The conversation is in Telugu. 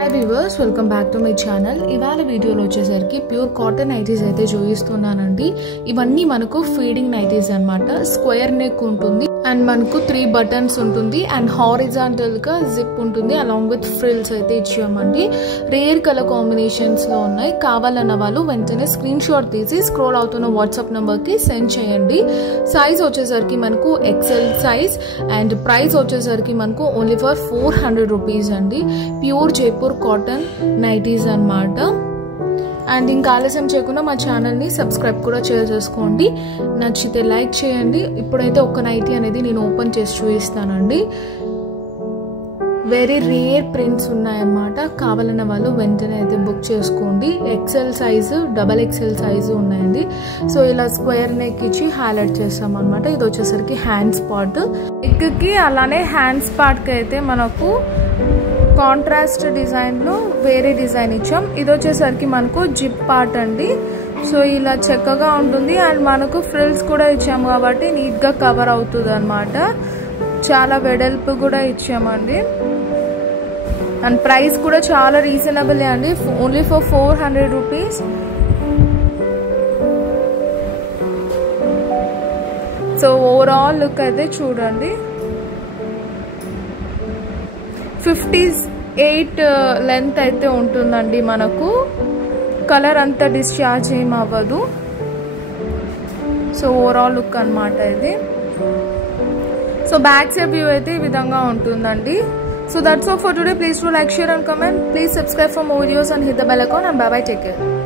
Hi viewers, welcome back to my channel. ఇవాళ వీడియోలో వచ్చేసరికి ప్యూర్ కాటన్ నైటీస్ అయితే చూపిస్తున్నానండి. ఇవన్నీ మనకు ఫీడింగ్ నైటీస్ అన్నమాట. స్క్వేర్ నెక్ ఉంటుంది అండ్ మనకు 3 బటన్స్ ఉంటుంది అండ్ హారిజాంటల్ గా జిప్ ఉంటుంది అలాంగ్ విత్ ఫ్రిల్స్ అయితే ఇచ్చామండి. రేర్ కలర్ కాంబినేషన్స్ లో ఉన్నాయి. కావాలన్న వాళ్ళు వెంటనే స్క్రీన్ షాట్ తీసి స్క్రోల్ అవుతున్న వాట్సాప్ నంబర్ కి సెండ్ చేయండి. సైజ్ వచ్చేసరికి మనకు ఎక్సెల్ సైజ్ అండ్ ప్రైస్ వచ్చేసరికి మనకు ఓన్లీ ఫర్ 400 రూపీస్ అండి. ప్యూర్ జైపూర్ కాటన్ నైటీస్ అన్నమాట. అండ్ ఇంకా ఆలస్యం చేయకుండా మా ఛానల్ని సబ్స్క్రైబ్ కూడా చేసుకోండి. నచ్చితే లైక్ చేయండి. ఇప్పుడైతే ఒక నైటీ అనేది నేను ఓపెన్ చేసి చూపిస్తానండి. వెరీ రేర్ ప్రింట్స్ ఉన్నాయన్నమాట. కావాలన్న వాళ్ళు వెంటనే అయితే బుక్ చేసుకోండి. ఎక్సెల్ సైజు, XXL సైజు ఉన్నాయండి. సో ఇలా స్క్వేర్ నెక్ ఇచ్చి హైలైట్ చేస్తాం అనమాట. ఇది వచ్చేసరికి హ్యాండ్స్ పార్ట్. నెక్కి అలానే హ్యాండ్స్ పార్ట్కి అయితే మనకు కాంట్రాస్ట్ డిజైన్లో వేరే డిజైన్ ఇచ్చాం. ఇది వచ్చేసరికి మనకు జిప్ పార్ట్ అండి. సో ఇలా చక్కగా ఉంటుంది అండ్ మనకు ఫ్రిల్స్ కూడా ఇచ్చాము కాబట్టి నీట్గా కవర్ అవుతుంది అనమాట. చాలా వెడల్పు కూడా ఇచ్చామండి అండ్ ప్రైస్ కూడా చాలా రీజనబుల్ అండి. Only for 400 rupees. So overall look అయితే చూడండి. 58 లెంత్ అయితే ఉంటుందండి. మనకు కలర్ అంతా డిశ్చార్జ్ ఏం అవ్వదు. సో ఓవరాల్ లుక్ అన్నమాట ఇది. సో బ్యాక్ సైడ్ వ్యూ అయితే ఈ విధంగా ఉంటుందండి. So that's all for today. Please do like, share and comment. Please subscribe for more videos and hit the bell icon and bye bye. Take care.